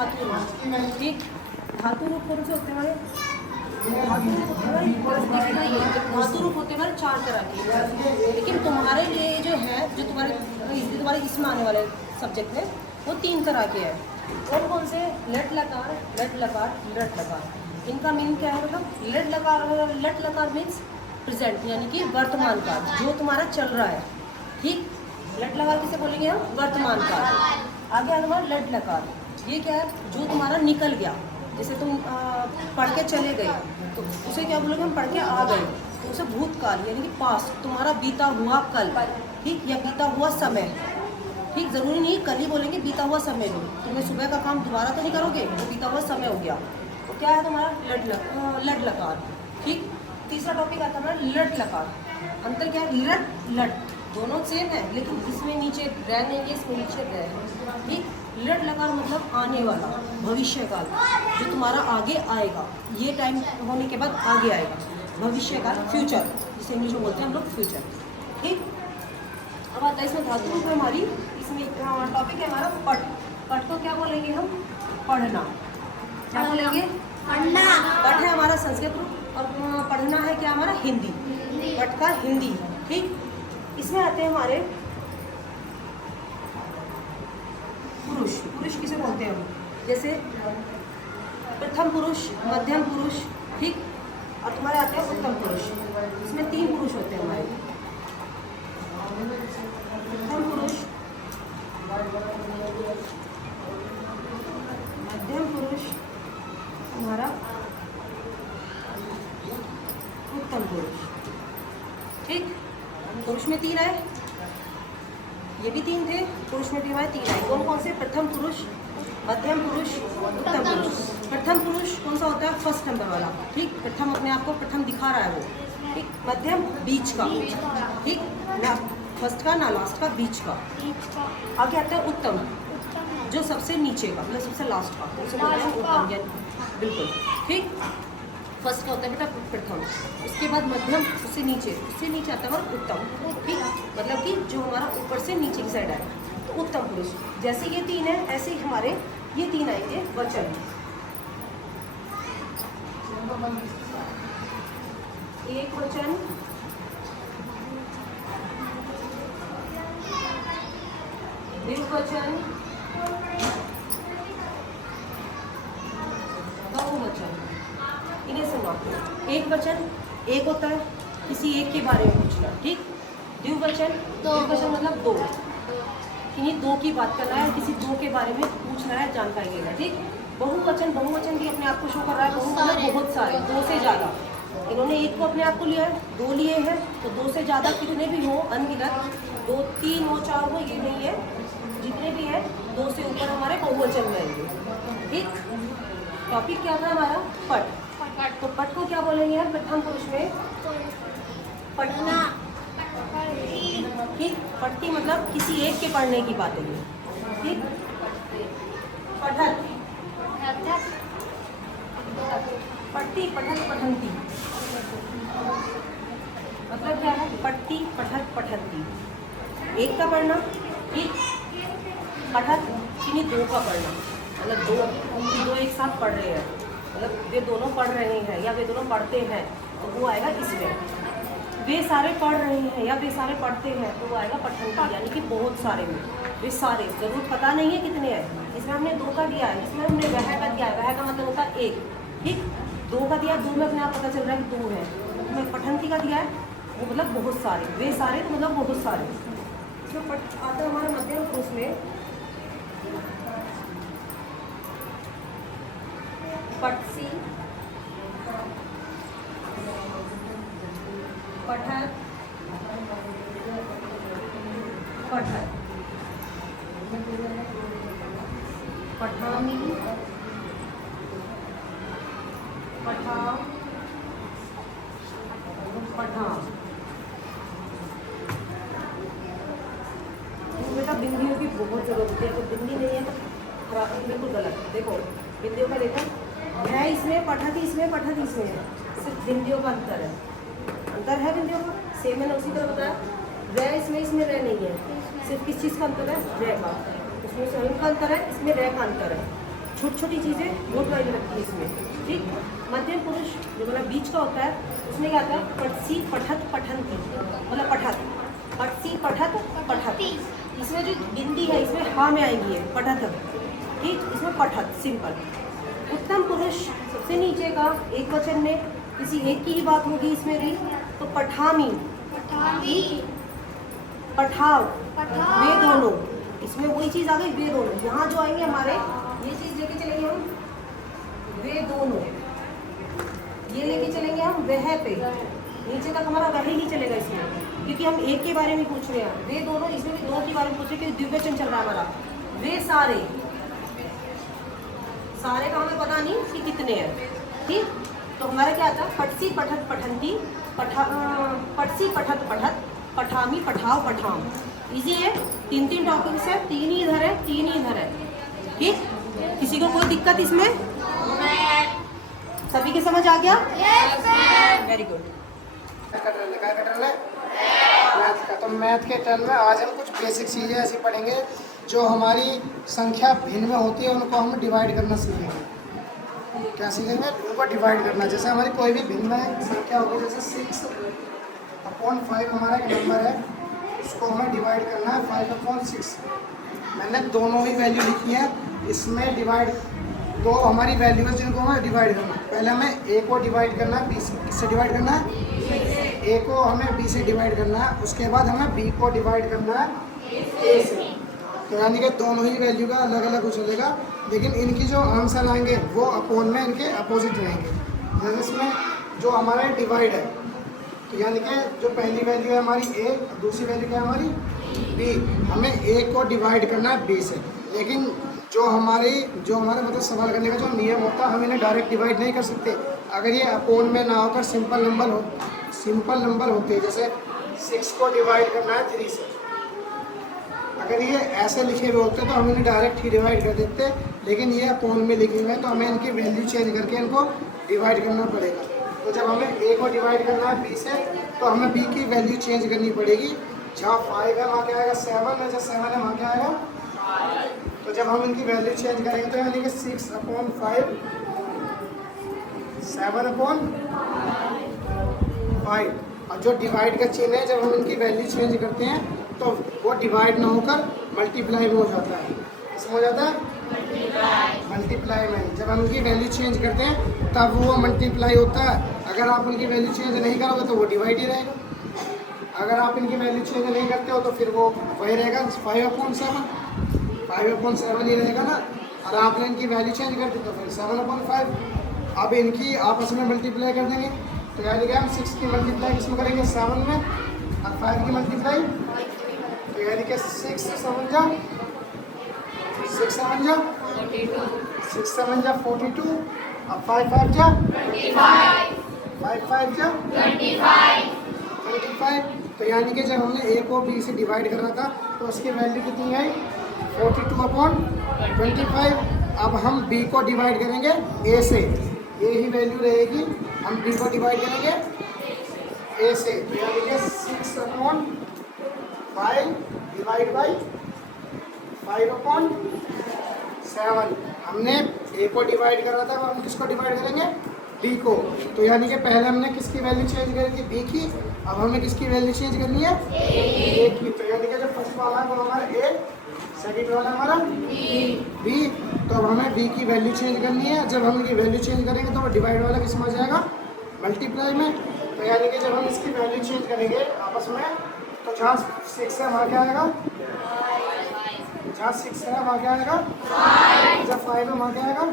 धातु रूप। ठीक, धातु रूप कौन से होते हैं हमारे? धातु रूप होते हैं हमारे 4 तरह के, लेकिन तुम्हारे लिए जो है, जो तुम्हारे इसमें आने वाले सब्जेक्ट में, वो 3 तरह के हैं। कौन कौन से? लट लकार, लट लकार, लट लकार। इनका मीनिंग क्या है? मतलब लट लकार मीन्स प्रेजेंट, यानी कि वर्तमान काल, जो तुम्हारा चल रहा है। ठीक, लट लकार किसे बोलेंगे हम? वर्तमान काल। आगे आ हमारा लट लकार, ये क्या है? जो तुम्हारा निकल गया, जैसे तुम पढ़ के चले गए तो उसे क्या बोलोगे हम? पढ़ के आ गए, तो उसे भूतकाल यानी कि पास्ट, तुम्हारा बीता हुआ कल। ठीक, या बीता हुआ समय। ठीक, ज़रूरी नहीं कल ही बोलेंगे, बीता हुआ समय लो। तुम्हें सुबह का काम दोबारा तो नहीं करोगे, तो बीता हुआ समय हो गया। तो क्या है तुम्हारा? लट लकार। ठीक, तीसरा टॉपिक आता है हमारा लट लकार। अंतर क्या है? लट लट दोनों सेम है, लेकिन इसमें नीचे रह नहीं है, इसमें नीचे रह है। ठीक, लट लकार मतलब आने वाला, भविष्य काल, जो तुम्हारा आगे आएगा, ये टाइम होने के बाद आगे आएगा। भविष्य काल, फ्यूचर, जिसे इंग्लिश में बोलते हैं हम लोग फ्यूचर। ठीक, अब आता है इसमें धातु रूप हमारी, इसमें टॉपिक है हमारा पठ। पठ को क्या बोलेंगे हम? पढ़ना। क्या बोलेंगे? पढ़ना। पठ है हमारा संस्कृत रूप, और पढ़ना है क्या हमारा? हिंदी। पठ का हिंदी। ठीक, इसमें आते हैं हमारे पुरुष। पुरुष किसे बोलते हैं हम? जैसे प्रथम पुरुष, मध्यम पुरुष। ठीक, और तुम्हारे आते हैं उत्तम पुरुष। इसमें 3 पुरुष होते हैं हमारे। प्रथम पुरुष, मध्यम पुरुष, हमारा उत्तम पुरुष। ठीक, पुरुष में 3 आए, ये भी 3 थे, पुरुष में भी हमारे 3 आए। कौन कौन से? प्रथम पुरुष, मध्यम पुरुष, उत्तम पुरुष। प्रथम पुरुष कौन सा होता है? फर्स्ट नंबर वाला। ठीक, प्रथम अपने आप को प्रथम दिखा रहा है वो। ठीक, मध्यम बीच का। ठीक, ना फर्स्ट का ना लास्ट का, बीच का। आगे आता है उत्तम, जो सबसे नीचे का, मतलब सबसे लास्ट का, उसे बोलते हैं उत्तम। बिल्कुल ठीक, फर्स्ट का होता है बेटा प्रथम, उसके बाद मध्यम, उससे नीचे आता है हमारा उत्तम। ठीक, मतलब कि जो हमारा ऊपर से नीचे की साइड है, तो उत्तम पुरुष। जैसे ये 3 है, ऐसे ही हमारे ये 3 आएंगे वचन। एक वचन, द्विवचन, बहुवचन। इन्हें सुनो। एक वचन एक होता है, किसी एक के बारे में पूछना। ठीक, द्विवचन, द्विवचन मतलब 2, किन्हीं 2 की बात करना है, किसी 2 के बारे में पूछना है, जानकारी लेना। ठीक, बहुवचन, बहुवचन भी अपने आप को शो कर रहा है। बहु मतलब बहुत सारे, 2 से ज़्यादा। इन्होंने एक को अपने आप को लिया है, 2 लिए हैं, तो 2 से ज़्यादा कितने भी हो, अनगिनत, 2, 3 हो, 4 हो, ये नहीं है, जितने भी हैं 2 से ऊपर हमारे बहुवचन में आएंगे। ठीक, टॉपिक क्या था हमारा? पठ। तो पठ को क्या बोलेंगे हम प्रथम पुरुष में? पढ़ना। ठीक, पढ़ती मतलब किसी एक के पढ़ने की बात है। ठीक, पठत, पढ़ती, पठत, पठंती, मतलब क्या है? पढ़ती, पठत, पठंती, एक का पढ़ना। ठीक, पठत किन्हीं 2 का पढ़ना, मतलब 2 एक साथ पढ़ रहे हैं, मतलब वे दोनों पढ़ रहे हैं या वे दोनों पढ़ते हैं, तो वो आएगा इसमें। वे सारे पढ़ रहे हैं या वे सारे पढ़ते हैं, तो वो आएगा पठंती, यानी कि बहुत सारे में। वे सारे जरूर पता नहीं है कितने हैं, इसमें हमने 2 का दिया है, इसमें हमने वह का दिया है, वह का मतलब होता है 1। ठीक, 2 का दिया, 2 में अपने आप पता चल रहा है कि 2 है। इसमें पठंती का दिया है, वो मतलब बहुत सारे, वे सारे तो मतलब बहुत सारे। इसमें पठ आता है हमारे मध्यम पुरुष में पटसी, पठत, पठत, पठामी, पठाम, पठाम। बेटा बिंदियों की बहुत जरूरत होती है, तो बिंदी नहीं है तो बिल्कुल गलत। देखो बिंदियों का देखो, वह इसमें, पठत इसमें, पठत इसमें है, सिर्फ बिंदियों का अंतर है। अंतर है बिंदियों का, सेम मैंने उसी तरह बताया। वह इसमें रह नहीं है, सिर्फ किस चीज़ का अंतर है? रह का। उसमें स्वयं का अंतर है, इसमें रह का अंतर है। छोटी छोटी चीज़ें वो ड्राइंग लगती है इसमें, ठीक। मध्यम पुरुष जो मतलब बीच का होता है उसमें क्या आता है, पटसी पठत पठंती, मतलब पठत, पटसी पठत पठत। इसमें जो बिंदी है इसमें हा में आएगी है पठत, ठीक, इसमें पठत सिंपल। उत्तम पुरुष सबसे नीचे का एक वचन में किसी एक की ही बात होगी इसमें भी, तो पठामी, पठाव, वे दोनों, इसमें वही चीज़ आ गई वे दोनों। यहाँ जो आएंगे हमारे ये चीज़ लेके चलेंगे हम वे दोनों, ये लेके चलेंगे हम वह पे, नीचे तक हमारा वह ही चलेगा इसमें, क्योंकि हम एक के बारे में पूछ रहे हैं। वे दोनों, इसमें भी दो के बारे में पूछ रहे हैं क्योंकि द्विवचन चल रहा है हमारा। वे सारे, सारे का हमें पता नहीं कि कितने हैं, ठीक। तो हमारा क्या आता है, पटसी पठत पठंती, पटसी पठत पठत, पठामी पठाओ पठाम। इजी है, तीन तीन टॉपिक्स है, तीन ही इधर है, तीन ही इधर है, ठीक। किसी को कोई दिक्कत इसमें? सभी के समझ आ गया? Very good. मैथ का, तो मैथ के टर्म में आज हम कुछ बेसिक चीज़ें ऐसी पढ़ेंगे जो हमारी संख्या भिन्न में होती है, उनको हम डिवाइड करना सीखेंगे। क्या सीखेंगे? उनको डिवाइड करना। जैसे हमारी कोई भी भिन्न में संख्या होगी, जैसे 6/5 हमारा एक नंबर है, उसको हमें डिवाइड करना है 5/6। मैंने दोनों ही वैल्यू लिखी है, इसमें डिवाइड दो हमारी वैल्यू है जिनको हमें डिवाइड करना है। पहले हमें ए को डिवाइड करना है बी से। किससे डिवाइड करना है? ए को हमें बी से डिवाइड करना है, उसके बाद हमें बी को डिवाइड करना है ए से। तो यानी कि दोनों ही वैल्यू का अलग अलग हो चलेगा, लेकिन इनकी जो आंसर आएंगे वो अपोन में इनके अपोजिट रहेंगे। जैसे इसमें जो हमारा डिवाइड है, तो यानी कि जो पहली वैल्यू है हमारी ए, दूसरी वैल्यू क्या है हमारी बी। हमें ए को डिवाइड करना है बी से, लेकिन जो हमारे मतलब सवाल करने का जो नियम होता है, हम इन्हें डायरेक्ट डिवाइड नहीं कर सकते। अगर ये अपोन में ना होकर सिंपल नंबर होते हैं, जैसे 6 को डिवाइड करना है 3 से, अगर ये ऐसे लिखे हुए होते तो हम इन्हें डायरेक्ट ही डिवाइड कर देते, लेकिन ये अपोन में लिखे हुए हैं तो हमें इनकी वैल्यू चेंज करके इनको डिवाइड करना पड़ेगा। तो जब हमें ए को डिवाइड करना है बी से, तो हमें बी की वैल्यू चेंज करनी पड़ेगी। जहाँ 5 है वहाँ क्या आएगा 7 है, जहाँ 7 है वहाँ क्या आएगा। तो जब हम इनकी वैल्यू चेंज करेंगे तो यानी कि 6/5 7/5, और जो डिवाइड का चिन्ह है जब हम इनकी वैल्यू चेंज करते हैं तो वो डिवाइड ना होकर मल्टीप्लाई में हो जाता है। इसमें हो जाता है मल्टीप्लाई में। जब हम इनकी वैल्यू चेंज करते हैं तब वो मल्टीप्लाई होता है। अगर आप उनकी वैल्यू चेंज नहीं करोगे तो वो डिवाइड ही रहेगा। अगर आप इनकी वैल्यू चेंज नहीं करते हो तो फिर वो वही रहेगा 5/7 ही रहेगा ना। और आपने इनकी वैल्यू चेंज कर दी तो फिर 7/5। अब इनकी आपस में मल्टीप्लाई कर देंगे, तो यानी कि हम 6 की मल्टीप्लाई किसमें करेंगे 7 में, और 5 की मल्टीप्लाई, तो यानी कि 6 7 जा 42, और 5 5 जा 25। तो यानी कि जब हमने ए को बी से डिवाइड करा था तो उसकी वैल्यू कितनी आई 42/25। अब हम बी को डिवाइड करेंगे ए से, ये ही वैल्यू रहेगी। हम बी को डिवाइड करेंगे ए से, यानी कि 6/5 डिवाइड बाई 5/7। हमने ए को डिवाइड करा था, अब हम किसको डिवाइड करेंगे बी को। तो यानी कि पहले हमने किसकी वैल्यू चेंज करी थी बी की, अब हमें किसकी वैल्यू चेंज करनी है ए की। तो यानी कि जो फर्स्ट वाला है वो हमारा ए, सेकंड वाला हमारा बी। तो अब हमें बी की वैल्यू चेंज करनी है। जब हम इनकी वैल्यू चेंज करेंगे तो वो डिवाइड वाला किस में आ जाएगा मल्टीप्लाई में। तो यानी कि जब हम इसकी वैल्यू चेंज करेंगे आपस में, तो जहाँ 6 है वहाँ क्या आएगा, जहाँ 6 है वहाँ क्या आएगा 5, जब 5 है वहाँ क्या आएगा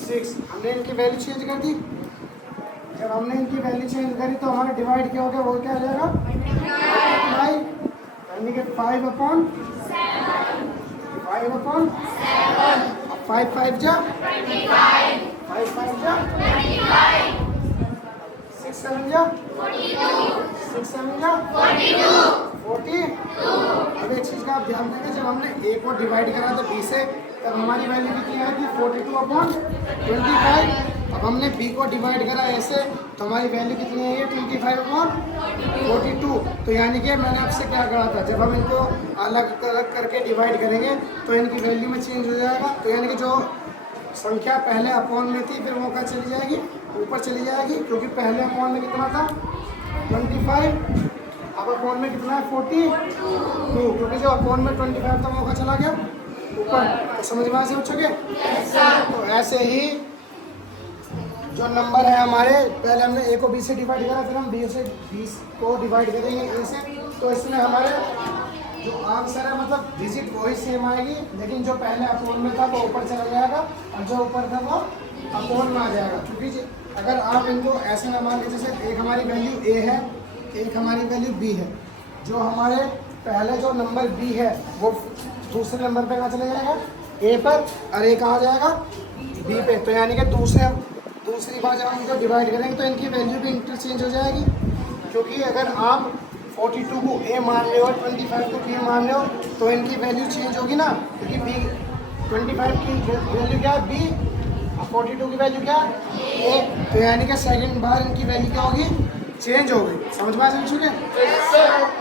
6। हमने इनकी वैल्यू चेंज कर दी। जब हमने इनकी वैल्यू चेंज करी तो हमारा डिवाइड क्या हो गया, वो क्या आ जाएगा मल्टीप्लाई, यानी कि 5/7, 5 5 जा 5 5 जा 6 7 जा 6 7 जा 42। अब एक चीज़ का आप ध्यान देंगे, जब हमने ए को डिवाइड करा था बी से, तब हमारी वैल्यू कितनी आई थी 42/25। अब हमने b को डिवाइड करा ऐसे, तो हमारी वैल्यू कितनी है, ये 25/42। तो यानी कि मैंने आपसे क्या कहा था, जब हम इनको अलग अलग करके डिवाइड करेंगे तो इनकी वैल्यू में चेंज हो जाएगा। तो यानी कि जो संख्या पहले अपॉन में थी फिर वो क्या चली जाएगी, ऊपर चली जाएगी, क्योंकि पहले अपॉन में कितना था 25, अब अपॉन में कितना है 42, क्योंकि जो अपॉन में 25 था वो का चला गया ऊपर। तो समझ में से बच्चों के, तो ऐसे ही जो नंबर है हमारे, पहले हमने a को b से डिवाइड करा, फिर हम b को डिवाइड करेंगे a से। तो इसमें हमारे जो आंसर है मतलब डिजिट वही सेम आएगी, लेकिन जो पहले अपॉन में था वो ऊपर चला जाएगा और जो ऊपर था वो अपॉन में आ जाएगा। क्योंकि अगर आप इनको ऐसे ना मान लीजिए, जैसे एक हमारी वैल्यू a है, एक हमारी वैल्यू b है, जो हमारे पहले जो नंबर b है वो दूसरे नंबर पे कहाँ चले जाएगा, a पर, और a कहाँ जाएगा, b पे। तो यानी कि दूसरी बार जब हम इनको डिवाइड करेंगे तो इनकी वैल्यू भी इंटरचेंज हो जाएगी, क्योंकि अगर आप 42 को a मान रहे हो और 25 को b मान रहे हो तो इनकी वैल्यू चेंज होगी ना, क्योंकि b 25 की वैल्यू क्या है b, 42 की वैल्यू क्या है a। तो यानी कि सेकंड बार इनकी वैल्यू क्या होगी, चेंज होगी। समझ में आ चुके।